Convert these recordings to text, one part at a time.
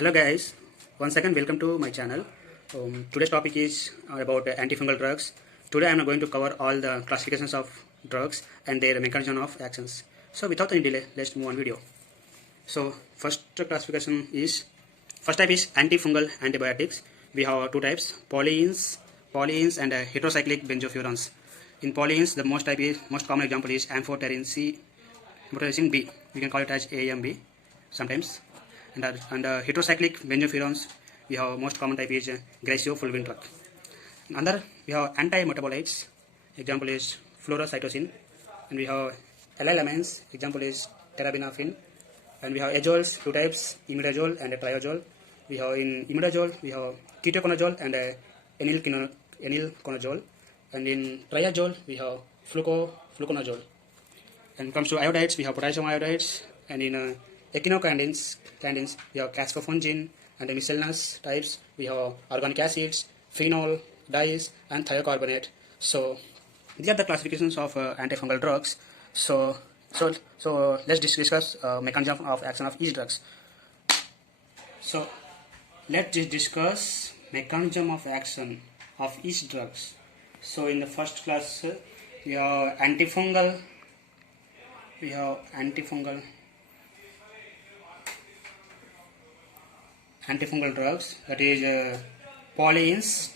Hello guys, once again welcome to my channel. Today's topic is about antifungal drugs. Today I am going to cover all the classifications of drugs and their mechanism of actions. So without any delay, let's move on video. So first type is antifungal antibiotics. We have two types, polyenes and heterocyclic benzofurans. In polyenes, the most common example is amphotericin C, amphotericin B. We can call it as AMB sometimes. And heterocyclic benzofurans, we have most common type is Glycofulvin drug. Another, we have anti-metabolites, example is fluorocytosine, and we have allylamines, example is terbinafine, and we have azoles, two types, imidazole and triazole. We have in imidazole, we have ketoconazole and anilconazole, and in triazole, we have fluconazole. And when it comes to iodides, we have potassium iodides, and in echinocandins, we have cascofungin, and in miscellaneous types, we have organic acids, phenol, dyes, and thiocarbonate. So these are the classifications of antifungal drugs. So let's discuss mechanism of action of each drugs. So let's discuss mechanism of action of each drugs. So in the first class, we have antifungal. Antifungal drugs, that is polyenes.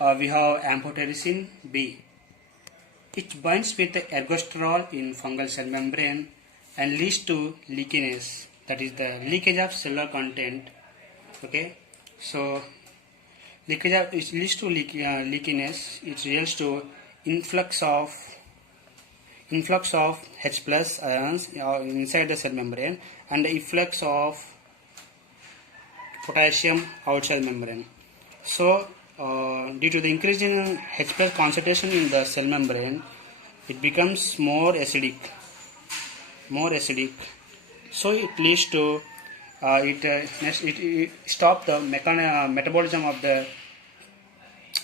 We have amphotericin B. It binds with ergosterol in fungal cell membrane and leads to leakiness, that is the leakage of cellular content. Okay, so it leads to leakiness. It leads to influx of H plus ions inside the cell membrane and the efflux of potassium outside membrane. So due to the increase in H plus concentration in the cell membrane, it becomes more acidic. So it leads to it stops the metabolism of the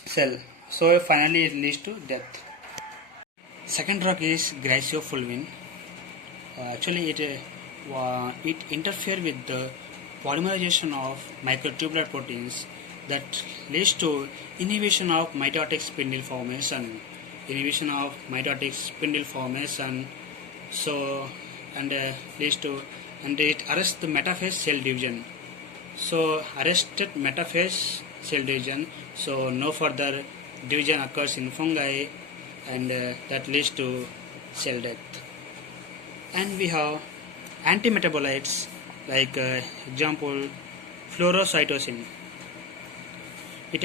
cell. So finally it leads to death. Second drug is Glycofulvin. Actually it interferes with the polymerization of microtubular proteins that leads to inhibition of mitotic spindle formation. So leads to, and it arrests the metaphase cell division. So arrested metaphase cell division, so no further division occurs in fungi, and that leads to cell death. And we have antimetabolites, like example fluorocytosine. It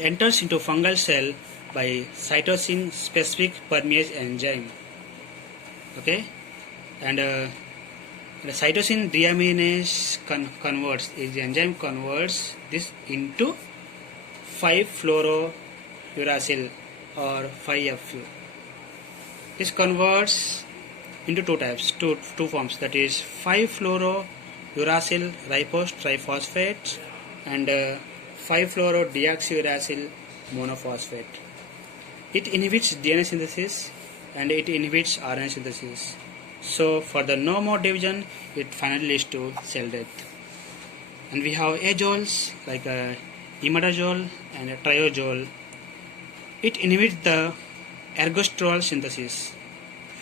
enters into fungal cell by cytosine specific permease enzyme. Okay, and the cytosine deaminase converts this into 5-fluorouracil or 5-FU. This converts into two types, two forms, that is 5-fluorouracil ribose triphosphate and 5-fluorodeoxyuracil monophosphate. It inhibits DNA synthesis and it inhibits RNA synthesis. So for the no more division, it finally leads to cell death. And we have azoles like imidazole and triazole. It inhibits the ergosterol synthesis.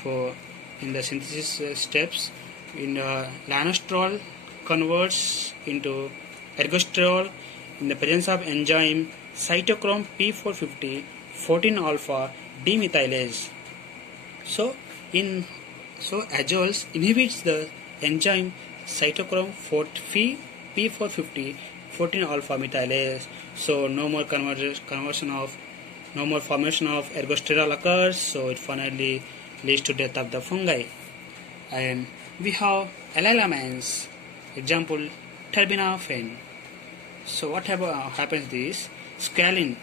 For in the synthesis steps, lanosterol converts into ergosterol in the presence of enzyme cytochrome P450 14-alpha demethylase. So azoles inhibits the enzyme cytochrome P450 14-alpha methylase. So no more formation of ergosterol occurs. So it finally leads to death of the fungi. And we have allylamines, example terbinafine. So what happens is scalene,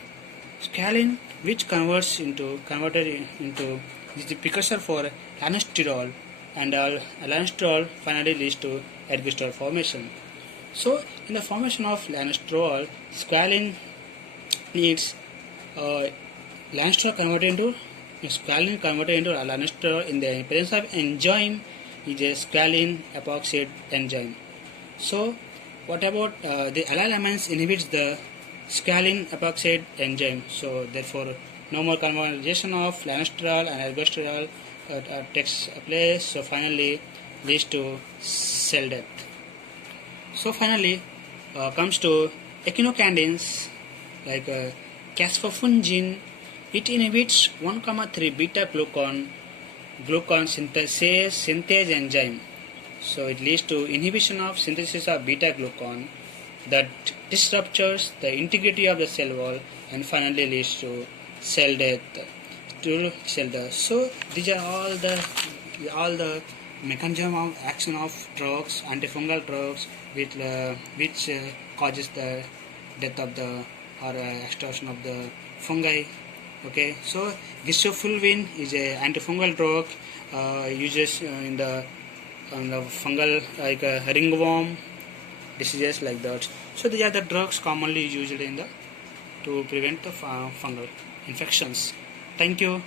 which converted into is the precursor for lanesterol, and lanesterol finally leads to ergosterol formation. So in the formation of lanesterol, scalene needs lanesterol converted into lanesterol in the presence of enzyme is a scalene epoxide enzyme. So what about the allyl amines inhibits the scaling epoxide enzyme. So therefore no more conversion of lanosterol and ergosterol takes place. So finally leads to cell death. So finally comes to echinocandins like casfofungin. It inhibits 1,3 beta glucan synthase enzyme. So it leads to inhibition of synthesis of beta glucan that disrupts the integrity of the cell wall and finally leads to cell death. So these are all the mechanism of action of drugs, antifungal drugs, which causes the death of the or extraction of the fungi. Okay, so Glycofulvin is a antifungal drug uses in the fungal like ringworm diseases like that. So these are the drugs commonly used in the to prevent the fungal infections. Thank you.